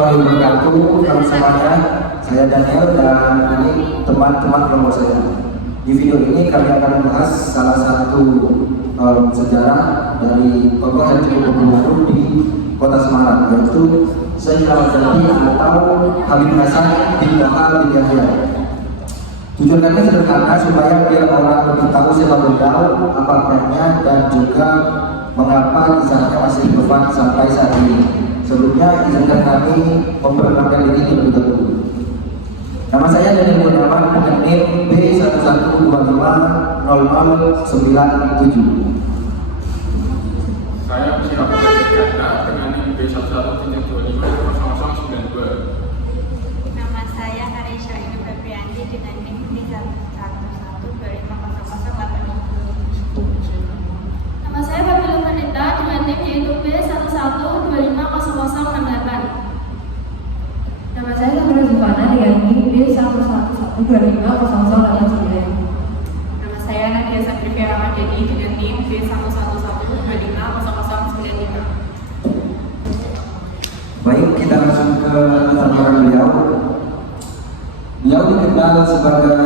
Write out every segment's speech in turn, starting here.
warahmatullahi wabarakatuh. Selamat semuanya. Saya Daniel dan ini teman-teman kelompok saya. Di video ini kami akan membahas salah satu sejarah dari tokoh yang cukup berpengaruh di Kota Semarang, yaitu Syekh Keramat Jati atau Habib Hasan bin Bakar bin Yahya. Tujuan kami sederhana supaya biar orang lebih tahu siapa beliau, apa perannya, dan juga mengapa kisahnya masih relevan sampai saat ini. Sebelumnya izinkan kami memperkenalkan diri terlebih dahulu. Nama saya Daniel Gunawan dengan NIM B11250097. Saya Muhammad Abdul dengan NIM B1132500092. Nama saya Harisha Inu Febrianti dengan NIM B11125008. Nama saya Fabiola Vanita dengan NIM yaitu B11250068. Nama saya Sandra Zufana dengan NIM B11125008. Nama saya Nadia Satrivia Ramadhani dengan NIM B1112500095. Baik, kita langsung ke latar belakang beliau. Beliau dikenal sebagai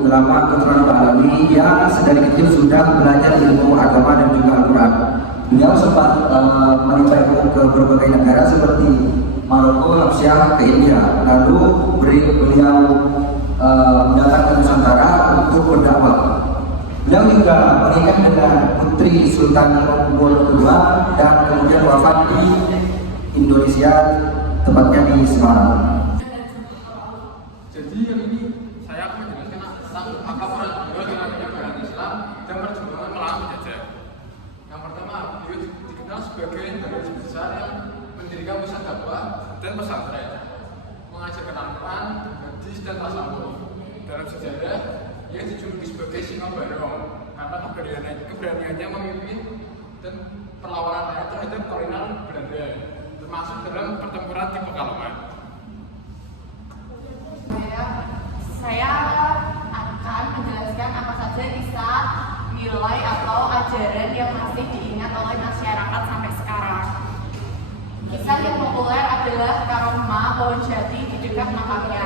ulama keturunan Balawi yang sedari kecil sudah belajar ilmu agama dan juga Al-Quran. Beliau sempat menimba ilmu ke berbagai negara seperti Maroko, Rusia, ke India. Lalu beliau datang ke Nusantara untuk berdakwah. Beliau juga menikah dengan Putri Sultan Hamengkubuwono II dan kemudian wafat di Indonesia, tepatnya di Semarang. Jadi yang ini saya akan menjelaskan tentang apa peran beliau dengan penyebaran Islam dan perjuangan melawan penjajah. Yang pertama, beliau dikenal sebagai generasi besar yang mendirikan pusat dakwah dan pesantren, mengajarkan Al-Quran, hadis dan tasawuf. Dalam sejarah, ia dijuluki sebagai Singa Barong karena keberaniannya memimpin dan perlawanannya terhadap kolonial Belanda, termasuk dalam pertempuran di Pekalongan. Saya akan menjelaskan apa saja kisah, nilai atau ajaran yang masih diingat oleh masyarakat sampai sekarang. Kisah yang populer adalah Karomah Pohon Jati di dekat makamnya.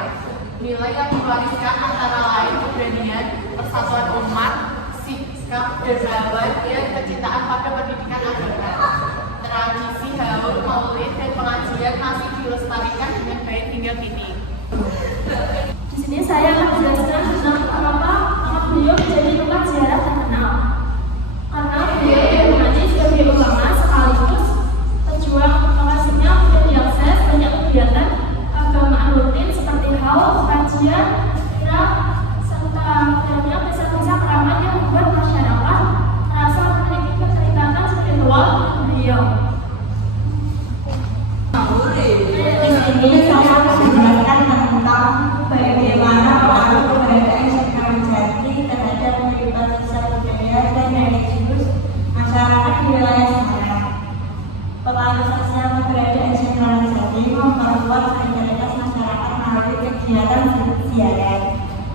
Nilai yang diwariskan antara lain keberanian, persatuan umat, sikap dermawan, dan kecintaan pada pendidikan agama. Tradisi haul, maulid, dan pengajian masih dilestarikan dengan baik hingga kini. Di sini saya akan menjelaskan tentang kenapa beliau menjadi tempat ziarah terkenal. Karena beliau dikenal sebagai ulama sekaligus pejuang lokasinya untuk diakses banyak kegiatan keagamaan rutin seperti haul, kajian, kirab, serta adanya kisah-kisah keramat yang membuat masyarakat merasa memiliki keterikatan spiritual dengan beliau. Di sini saya akan menjelaskan tentang bagaimana pengaruh keberadaan Syekh Keramat Jati terhadap kehidupan sosial budaya dan religius masyarakat di wilayah Semarang. Pengaruh sosial keberadaan Syekh Keramat Jati memperkuat solidaritas masyarakat melalui kegiatan ziarah,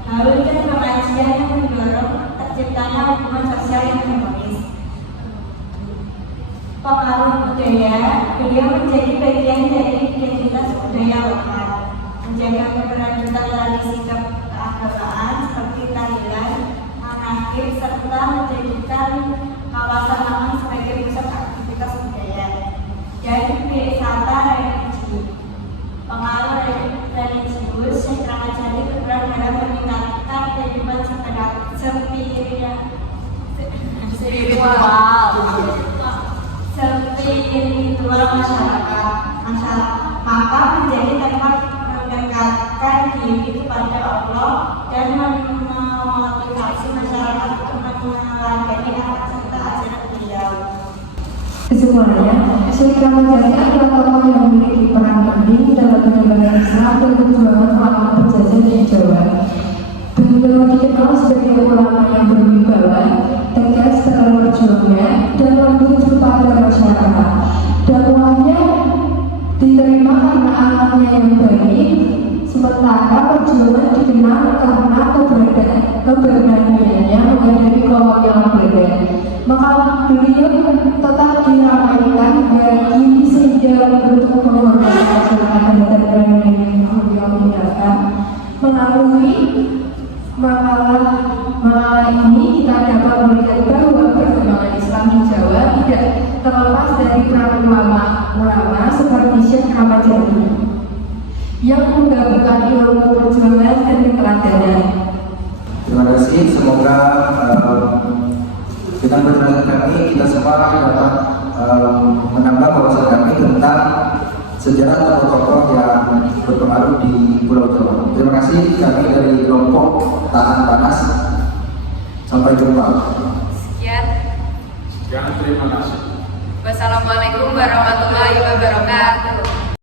haul dan pengajian yang mendorong terciptanya hubungan sosial yang harmonis. Pengaruh budaya, beliau menjadi bagian dari identitas budaya lokal, menjaga keberlanjutan tradisi keagamaan seperti tahlilan, manakib, serta menjadikan kawasan Malang sebagai pusat aktivitas budaya dan wisata religi. Pengaruh religius Syekh Keramat Jati berperan dalam meningkatkan kehidupan spiritual masyarakat, maka menjadi tempat mendekatkan diri kepada Allah dan memotivasi masyarakat untuk meneladani akhlak serta ajaran beliau. Kesimpulannya, Syekh Keramat Jati adalah tokoh yang memiliki peran penting dalam penyebaran Islam dan perjuangan melawan penjajah di Jawa. Beliau dikenal sebagai ulama yang berwibawa, tegas dalam berjuangnya dan menuju pada masyarakat. Dakwahnya diterima karena amalnya yang baik, sementara perjuangan dikenal karena keberaniannya menghadapi kolonial Belanda. Maka beliau tetap diramaikan hingga kini sehingga bentuk penghormatan masyarakat terlepas dari peran ulama seperti Syekh Ahmad Jami yang menggabungkan ilmu perjuangan dan keteladanan. Terima kasih, semoga dengan penjelasan kami kita semua dapat menambah wawasan kami tentang sejarah tokoh-tokoh yang berpengaruh di Pulau Jawa. Terima kasih, kami dari kelompok Tahan Panas. Sampai jumpa. Sekian. Terima kasih. Wassalamualaikum warahmatullahi wabarakatuh.